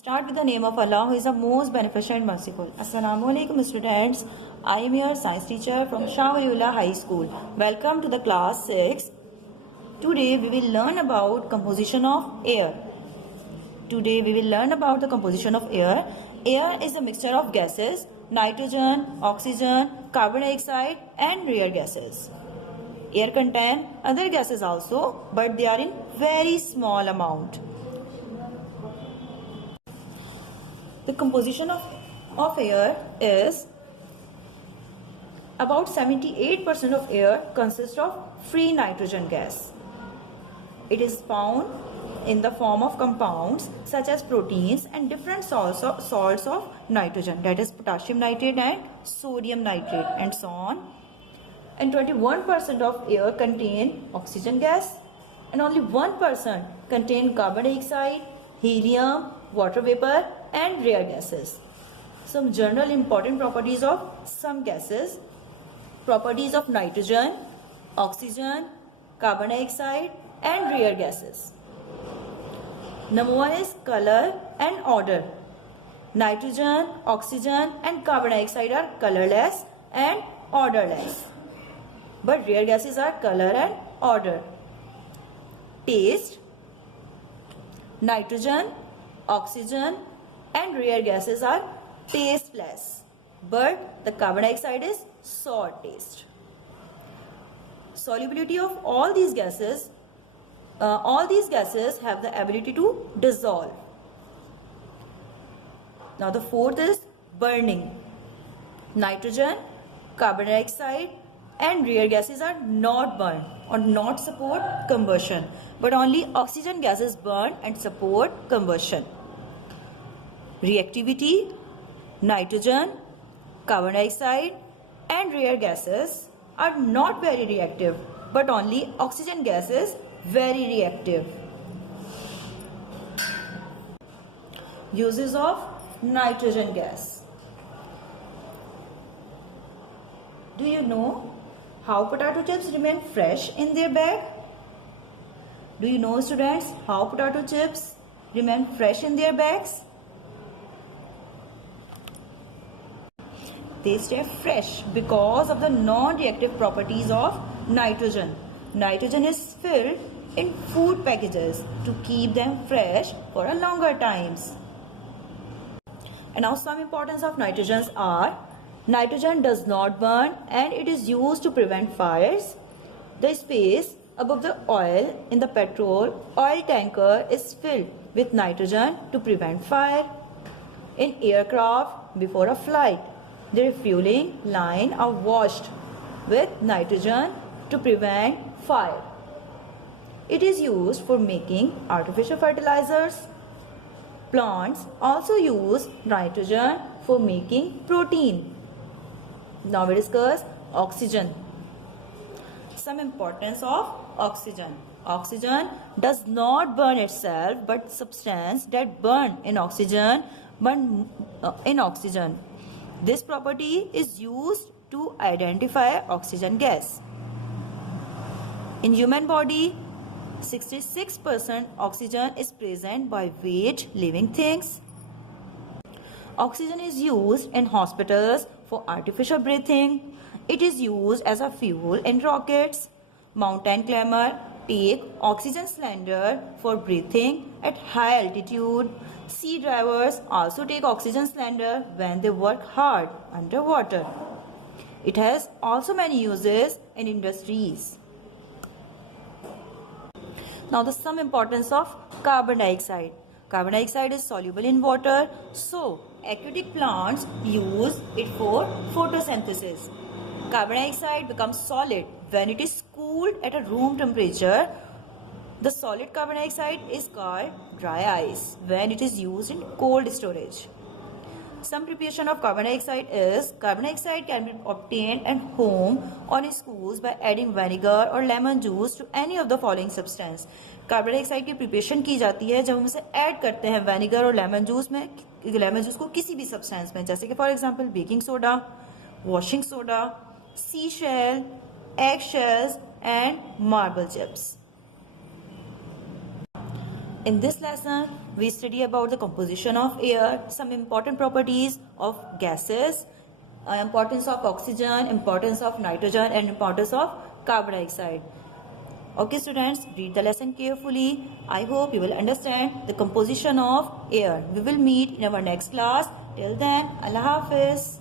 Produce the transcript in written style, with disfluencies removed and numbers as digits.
Start with the name of Allah, who is the most beneficent and merciful. Assalamu alaikum students. I am your science teacher from Shah Waliullah High School. Welcome to the class 6. Today we will learn about composition of air. Air is a mixture of gases, nitrogen, oxygen, carbon dioxide and rare gases. Air contains other gases also, but they are in very small amount. The composition of air is about 78% of air consists of free nitrogen gas. It is found in the form of compounds such as proteins and different salts of nitrogen, that is potassium nitrate and sodium nitrate and so on. And 21% of air contain oxygen gas and only 1% contain carbon dioxide, helium, water vapor and rare gases. Some general important properties of some gases. Properties of nitrogen, oxygen, carbon dioxide and rare gases. Number one is color and odor. Nitrogen, oxygen and carbon dioxide are colorless and odorless, but rare gases are color and odor. Taste. Nitrogen, oxygen and rare gases are tasteless, but the carbon dioxide is sour taste. Solubility of all these gases have the ability to dissolve. Now the fourth is burning. Nitrogen, carbon dioxide and rare gases are not burned or not support combustion, but only oxygen gases burn and support combustion. Reactivity. Nitrogen, carbon dioxide and rare gases are not very reactive, but only oxygen gas is very reactive. Uses of nitrogen gas. Do you know how potato chips remain fresh in their bag? Do you know, students, how potato chips remain fresh in their bags? They stay fresh because of the non-reactive properties of nitrogen. Nitrogen is filled in food packages to keep them fresh for a longer times. And now some importance of nitrogens are: nitrogen does not burn and it is used to prevent fires. The space above the oil in the petrol oil tanker is filled with nitrogen to prevent fire. In aircraft, before a flight, the refueling line are washed with nitrogen to prevent fire. It is used for making artificial fertilizers. Plants also use nitrogen for making protein. Now we discuss oxygen. Some importance of oxygen. Oxygen does not burn itself, but substance that burn in oxygen. This property is used to identify oxygen gas. In human body, 66% oxygen is present by weight living things. Oxygen is used in hospitals for artificial breathing. It is used as a fuel in rockets. Mountain climber take oxygen cylinder for breathing at high altitude. Sea divers also take oxygen cylinder when they work hard underwater. It has also many uses in industries. Now some importance of carbon dioxide. Carbon dioxide is soluble in water, so aquatic plants use it for photosynthesis. Carbon dioxide becomes solid when it is cooled at a room temperature. The solid carbon dioxide is called dry ice when it is used in cold storage. Some preparation of carbon dioxide is: carbon dioxide can be obtained at home or in schools by adding vinegar or lemon juice to any of the following substance. Carbon dioxide की preparation की जाती है जब हम इसे add करते हैं vinegar और लेमन जूस को किसी भी सब्सटेंस में, जैसे कि for example baking soda, washing soda, sea shell, egg shells and marble chips. In this lesson, we study about the composition of air, some important properties of gases, importance of oxygen, importance of nitrogen, and importance of carbon dioxide. Okay, students, read the lesson carefully. I hope you will understand the composition of air. We will meet in our next class. Till then, Allah Hafiz.